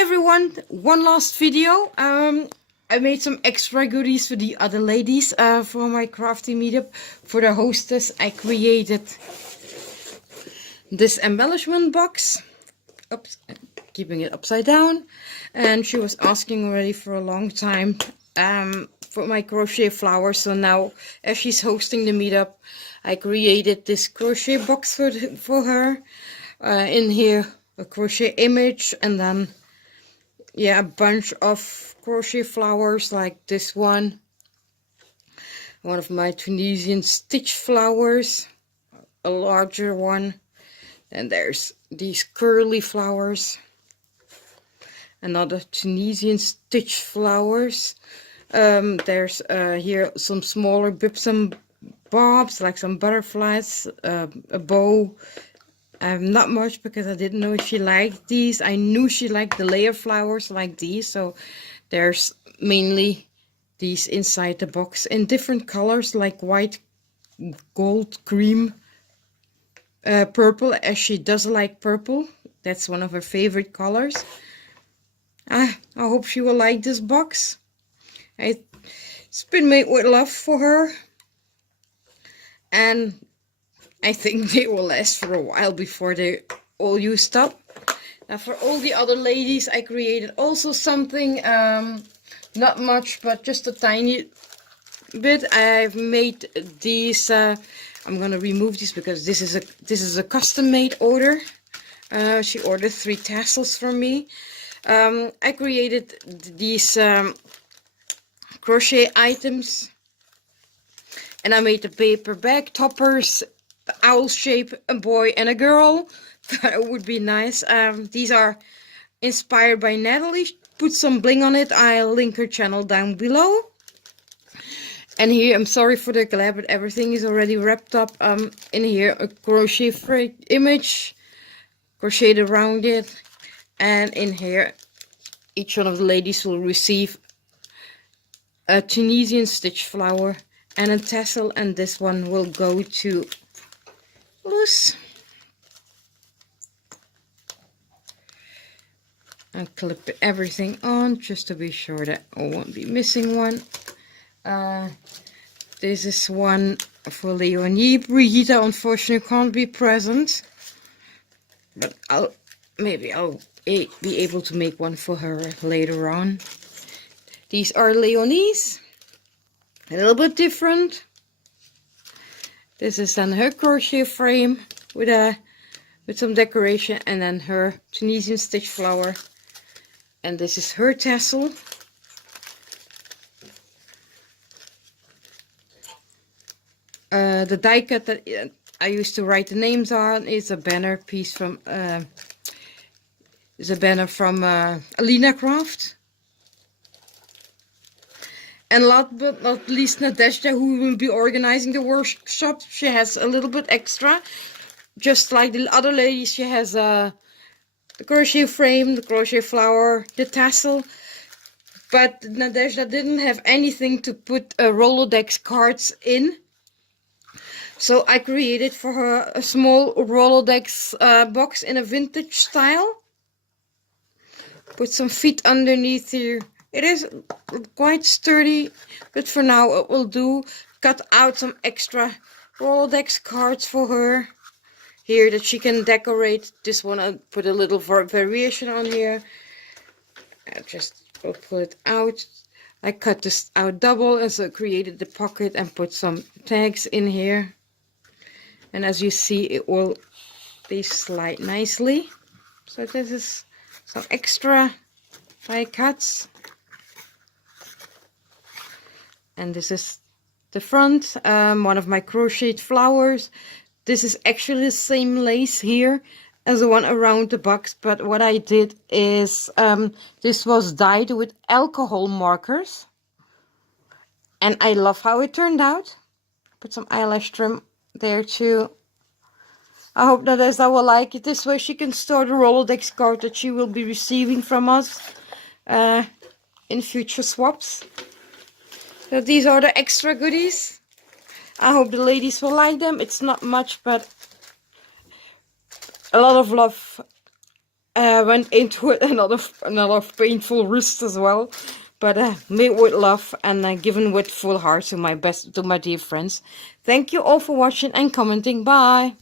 Hi everyone, one last video. I made some extra goodies for the other ladies for my crafty meetup. For the hostess, I created this embellishment box. Oops, keeping it upside down. And she was asking already for a long time for my crochet flowers. So now, as she's hosting the meetup, I created this crochet box for her. In here, a crochet image, and then a bunch of crochet flowers like this one of my Tunisian stitch flowers, a larger one, and there's these curly flowers, another Tunisian stitch flowers. There's here some smaller bits and bobs like some butterflies, a bow. Not much, because I didn't know if she liked these. I knew she liked the layer flowers like these, so there's mainly these inside the box in different colors like white, gold, cream, purple, as she does like purple. That's one of her favorite colors. I hope she will like this box. It's been made with love for her, and I think they will last for a while before they're all used up. Now for all the other ladies, I created also something, not much, but just a tiny bit. I've made these, I'm gonna remove these because this is a custom made order. She ordered 3 tassels from me. I created these crochet items, and I made the paper bag toppers, the owl shape, a boy and a girl. That would be nice. These are inspired by Natalie. Put some bling on it. I'll link her channel down below. And here, I'm sorry for the glare, but everything is already wrapped up. In here, a crochet frame image, crocheted around it. And in here, each one of the ladies will receive a Tunisian stitch flower and a tassel, and this one will go to Luz. I'll clip everything on just to be sure that I won't be missing one. This is one for Leonie. Brigitte unfortunately can't be present, but maybe I'll be able to make one for her later on. These are Leonie's, a little bit different. This is then her crochet frame with some decoration, and then her Tunisian stitch flower. And this is her tassel. The die cut that I used to write the names on is a banner piece from Alina Craft. And last but not least, Nadezhda, who will be organizing the workshop. She has a little bit extra. Just like the other ladies, she has the crochet frame, the crochet flower, the tassel. But Nadezhda didn't have anything to put rolodex cards in. So I created for her a small rolodex box in a vintage style. Put some feet underneath here. It is quite sturdy, but for now it will do. Cut out some extra rolodex cards for her here that she can decorate. This one I'll put a little variation on here. I just will pull it out. I cut this out double, and so I created the pocket and put some tags in here. And as you see, it will be slide nicely. So this is some extra die cuts. And this is the front, one of my crocheted flowers. This is actually the same lace here as the one around the box, but what I did is this was dyed with alcohol markers, and I love how it turned out. Put some eyelash trim there too. I hope that Ezra will like it. This way she can store the Rolodex card that she will be receiving from us in future swaps. So these are the extra goodies. I hope the ladies will like them. It's not much, but a lot of love went into it another painful risk as well, but made with love and given with full heart to my dear friends. Thank you all for watching and commenting. Bye.